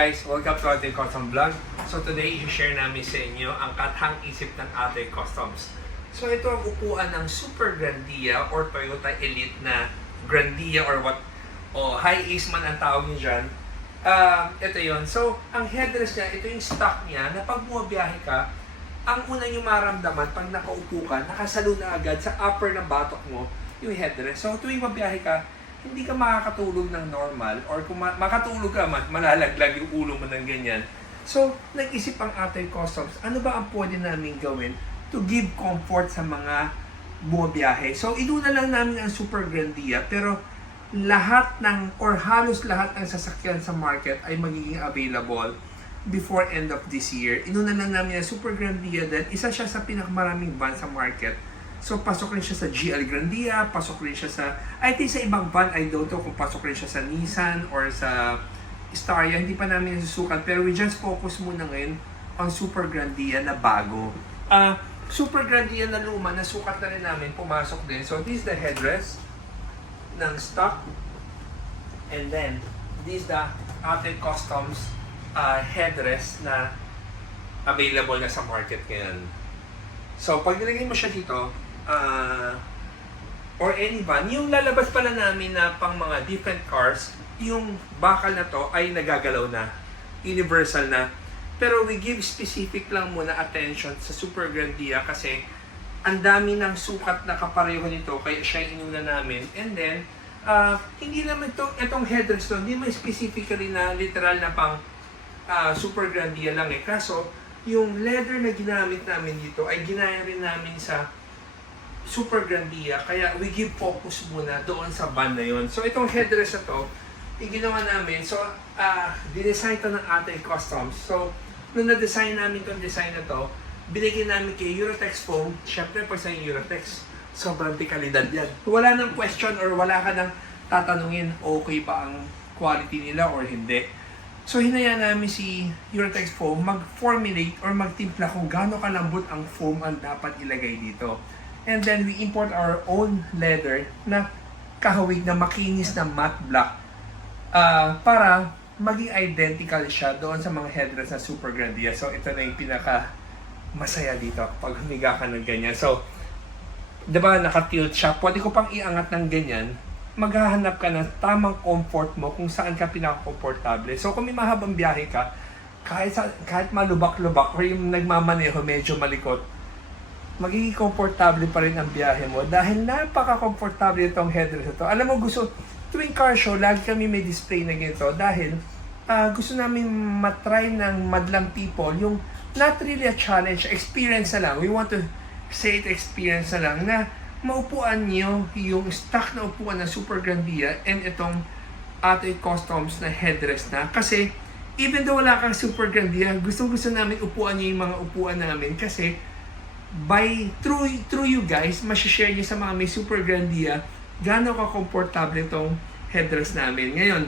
guys, welcome to Ate Custom Vlog. So today, i-share namin sa inyo ang kathang isip ng Ate Customs. So ito ang upuan ng Super Grandia or Toyota Elite na Grandia or high ace man ang tawag niyo dyan. Ito yon. So ang headrest niya, ito yung stock niya na pag bumabiyahe ka, ang una nyo maramdaman pag nakaupo ka, nakasalo na agad sa upper ng batok mo yung headrest. So tuwing mabiyahe ka, hindi ka makakatulog ng normal or kung makatulog ka man, malalaglag yung ulo mo ng ganyan. So, nag-isip ang Ate Customs, ano ba ang pwede namin gawin to give comfort sa mga bumabiyahe? So, inuna lang namin ang Super Grandia, pero lahat ng or halos lahat ng sasakyan sa market ay magiging available before end of this year. Inuna lang namin ang Super Grandia dahil isa siya sa pinakamaraming van sa market. So, pasok rin siya sa GL Grandia, pasok rin siya sa, I think sa ibang van, I don't know kung pasok rin siya sa Nissan or sa Staria, hindi pa namin nasusukat. Pero we just focus muna ngayon on Super Grandia na bago. Super Grandia na luma, nasukat na rin namin, pumasok din. So, this is the headrest ng stock. And then, this is the Ate Customs headrest na available na sa market ngayon. So, pag nilagay mo siya dito, or any van, yung lalabas pala namin na pang mga different cars, yung bakal na to ay nagagalaw na, universal na. Pero we give specific lang muna attention sa Super Grandia kasi ang dami ng sukat na kapareho nito, kaya siya inuna namin. And then, hindi naman itong headrest to, hindi may specifically na literal na pang Super Grandia lang eh. Kaso, yung leather na ginamit namin dito ay ginaya rin namin sa Super Grandia, kaya we give focus muna doon sa van na yun. So itong headrest na to, ginawa namin, so dinesign to ng Ate Customs. So nung na-design namin itong design na to, binigyan namin kay Eurotex Foam. Syempre pa sa Eurotex, sobrang kalidad yan. Wala nang question or wala ka nang tatanungin okay pa ang quality nila or hindi. So hinayaan namin si Eurotex Foam mag-formulate or magtimpla kung gaano kalambot ang foam ang dapat ilagay dito. And then we import our own leather na kahawig na makinis na matte black para maging identical siya doon sa mga headrest na Super Grandia. So ito na yung pinaka masaya dito pag humiga ka ng ganyan. So, diba naka-tilt siya, pwede ko pang iangat ng ganyan, maghahanap ka ng tamang comfort mo kung saan ka pinaka-komportable. So kung may mahabang biyahe ka, kahit malubak-lubak or yung nagmamaneho medyo malikot, magiging komportable pa rin ang biyahe mo dahil napaka-komportable itong headrest ito. Alam mo, tuwing car show, lagi kami may display na ganito dahil gusto namin matry ng madlang people yung not really a challenge, experience na lang. We want to say it experience na lang na maupuan niyo yung stock na upuan ng Super Grandia and itong Ate Customs na headrest na. Kasi even though wala kang Super Grandia, gusto namin upuan niyo yung mga upuan namin kasi through you guys, masishare niyo sa mga may Super Grandia gaano ka-komportable itong headrest namin. Ngayon,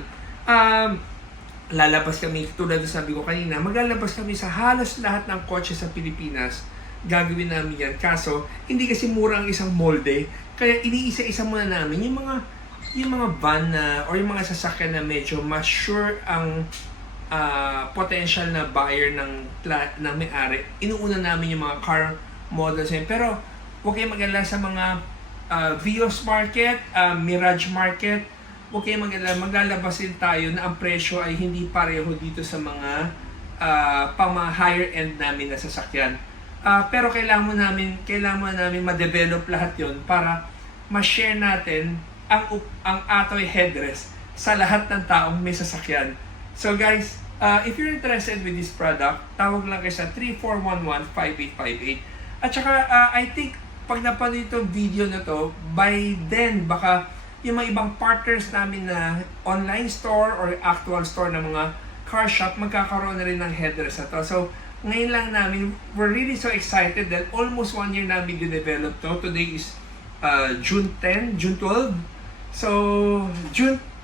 lalabas kami, tulad na sabi ko kanina, maglalabas kami sa halos lahat ng kotse sa Pilipinas. Gagawin namin yan. Kaso, hindi kasi mura ang isang molde. Kaya iniisa-isa muna namin yung mga van na, or yung mga sasakyan na medyo mas sure ang potential na buyer ng may-ari. Inuuna namin yung mga car models yun. Pero, huwag kayong mag-alala sa mga Vios Market, Mirage Market. Huwag kayong mag-alala. Maglalabas din tayo na ang presyo ay hindi pareho dito sa mga higher end namin na sasakyan. Pero kailangan mo namin ma-develop lahat yon para ma-share natin ang Atoy headrest sa lahat ng taong may sasakyan. So guys, if you're interested with this product, tawag lang kayo sa 3411-5858. At saka, I think, pag napanood itong video na to, by then, baka yung mga ibang partners namin na online store or actual store ng mga car shop, magkakaroon na rin ng headrest na to. So, ngayon lang namin, we're really so excited that almost 1 year namin dinevelop to. Today is June 10, June 12. So,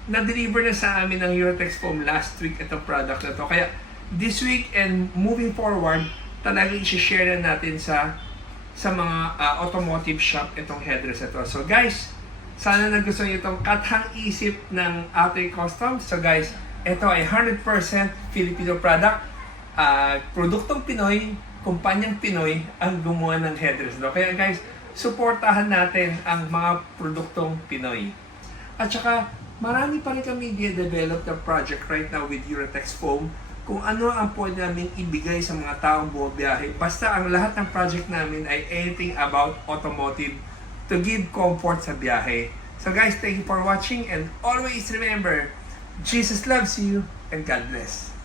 na-deliver na sa amin ng Eurotex Foam last week itong product na to. Kaya, this week and moving forward, talagang i-share na natin sa mga automotive shop itong headrest na to. So guys, sana nagustuhan niyo itong kathang isip ng Ate Customs. So guys, Ito ay 100% Filipino product. Produktong Pinoy, kumpanyang Pinoy ang gumawa ng headrest. No? Kaya guys, suportahan natin ang mga produktong Pinoy. At saka, marami pa rin kami i-develop na project right now with Eurotex Foam kung ano ang pwede namin ibigay sa mga taong bumabiyahe. Basta ang lahat ng project namin ay anything about automotive to give comfort sa biyahe. So guys, thank you for watching and always remember, Jesus loves you and God bless.